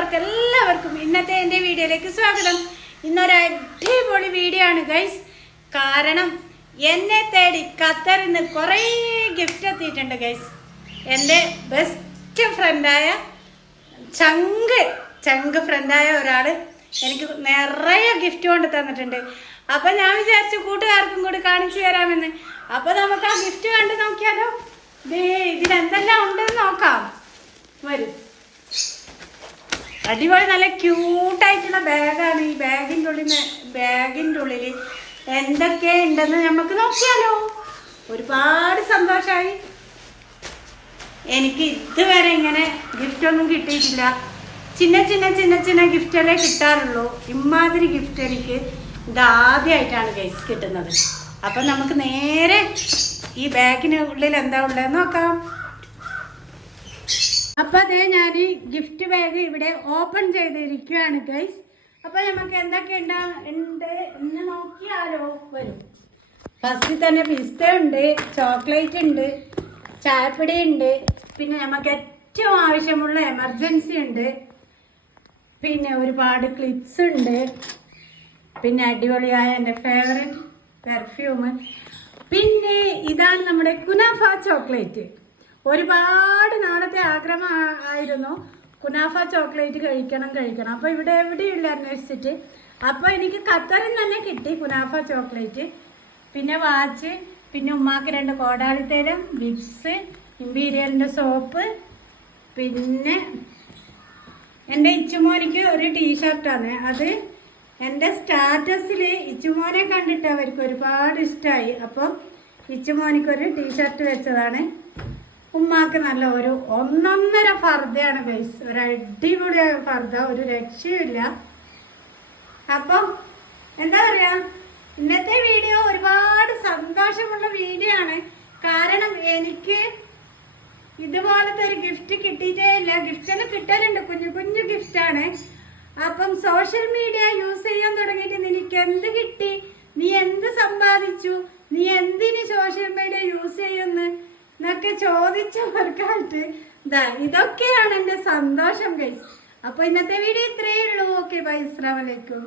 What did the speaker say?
എല്ലാവർക്കും ഇന്നത്തെ എൻ്റെ വീഡിയോയിലേക്ക് സ്വാഗതം. ഇന്നൊരു അടിപൊളി വീഡിയോ ആണ് ഗൈസ്. കാരണം എന്നെ തേടി ഖത്തറിൽ നിന്ന് കുറേ ഗിഫ്റ്റ് എത്തിയിട്ടുണ്ട് ഗൈസ്. എൻ്റെ ബെസ്റ്റ് ഫ്രണ്ടായ ചങ്ക് ഫ്രണ്ടായ ഒരാൾ എനിക്ക് നിറയെ ഗിഫ്റ്റ് കൊണ്ട് തന്നിട്ടുണ്ട്. അപ്പം ഞാൻ വിചാരിച്ചു കൂട്ടുകാർക്കും കൂടി കാണിച്ചു തരാമെന്ന്. അപ്പം നമുക്ക് ആ ഗിഫ്റ്റ് കണ്ട് നോക്കിയാലോ. ഇതിലെന്തെല്ലാം ഉണ്ടെന്ന് നോക്കാം. വരും. അടിപൊളി നല്ല ക്യൂട്ടായിട്ടുള്ള ബാഗാണ്. ഈ ബാഗിൻ്റെ ഉള്ളിൽ എന്തൊക്കെ ഉണ്ടെന്ന് നമുക്ക് നോക്കിയാലോ. ഒരുപാട് സന്തോഷമായി. എനിക്ക് ഇതുവരെ ഇങ്ങനെ ഗിഫ്റ്റൊന്നും കിട്ടിയിട്ടില്ല. ചിന്ന ഗിഫ്റ്റല്ലേ കിട്ടാറുള്ളൂ. ഇമാതിരി ഗിഫ്റ്റ് എനിക്ക് ഇതാദ്യമായിട്ടാണ് ഗൈസ് കിട്ടുന്നത്. അപ്പം നമുക്ക് നേരെ ഈ ബാഗിന് ഉള്ളിൽ എന്താ ഉള്ളതെന്ന് നോക്കാം. അപ്പം അതേ ഞാൻ ഈ ഗിഫ്റ്റ് ബാഗ് ഇവിടെ ഓപ്പൺ ചെയ്തിരിക്കുകയാണ് ഗൈസ്. അപ്പം നമുക്ക് എന്തൊക്കെ ഉണ്ട് എന്ന് നോക്കിയാലോ. വരും. ഫസ്റ്റിൽ തന്നെ പിസ്ത ഉണ്ട്, ചോക്ലേറ്റ് ഉണ്ട്, ചായപ്പൊടി ഉണ്ട്, പിന്നെ നമുക്ക് ഏറ്റവും ആവശ്യമുള്ള എമർജൻസി ഉണ്ട്, പിന്നെ ഒരുപാട് ക്ലിപ്സ് ഉണ്ട്, പിന്നെ അടിപൊളിയായ എൻ്റെ ഫേവറേറ്റ് പെർഫ്യൂം, പിന്നെ ഇതാണ് നമ്മുടെ കുനാഫ ചോക്ലേറ്റ്. ഒരുപാട് നാളത്തെ ആഗ്രഹമായിരുന്നു കുനാഫ ചോക്ലേറ്റ് കഴിക്കണം. അപ്പോൾ ഇവിടെ എവിടെയില്ല അന്വേഷിച്ചിട്ട്. അപ്പോൾ എനിക്ക് ഖത്തറിൽ തന്നെ കിട്ടി കുനാഫ ചോക്ലേറ്റ്. പിന്നെ വാച്ച്, പിന്നെ ഉമ്മാക്ക് 2 കോടാളിത്തേരം, വിക്സ്, ഇമ്പീരിയലിൻ്റെ സോപ്പ്, പിന്നെ എൻ്റെ ഇച്ചുമോനിക്ക് ഒരു ടീഷർട്ടാണ്. അത് എൻ്റെ സ്റ്റാറ്റസിൽ ഇച്ചുമോനെ കണ്ടിട്ട് അവർക്ക് ഒരുപാട് ഇഷ്ടമായി. അപ്പം ഇച്ചുമോനിക്കൊരു ടീഷർട്ട് വെച്ചതാണ്. ഉമ്മാക്ക് നല്ല ഒരു 1.5 ഫർദയാണ് ഗൈസ്. ഒരു അടിപൊളി ഫർദ, ഒരു രക്ഷയുമില്ല. അപ്പം എന്താ പറയുക, ഇന്നത്തെ വീഡിയോ ഒരുപാട് സന്തോഷമുള്ള വീഡിയോ ആണ്. കാരണം എനിക്ക് ഇതുപോലത്തെ ഒരു ഗിഫ്റ്റ് കിട്ടിയിട്ടേ ഇല്ല. ഗിഫ്റ്റിന് കിട്ടലുണ്ട്, കുഞ്ഞു ഗിഫ്റ്റാണ്. അപ്പം സോഷ്യൽ മീഡിയ യൂസ് ചെയ്യാൻ തുടങ്ങിയിട്ട് നിനക്ക് എന്ത് കിട്ടി, നീ എന്ത് സമ്പാദിച്ചു, നീ എന്തിന് സോഷ്യൽ മീഡിയ യൂസ് ചെയ്യുന്നു എന്നൊക്കെ ചോദിച്ചവർക്കായിട്ട് ഇതൊക്കെയാണ് എൻ്റെ സന്തോഷം ഗൈസ്. അപ്പോൾ ഇന്നത്തെ വീഡിയോ ഇത്രയേ ഉള്ളൂ. ഓക്കെ, ബൈ, അസ്സലാമു അലൈക്കും.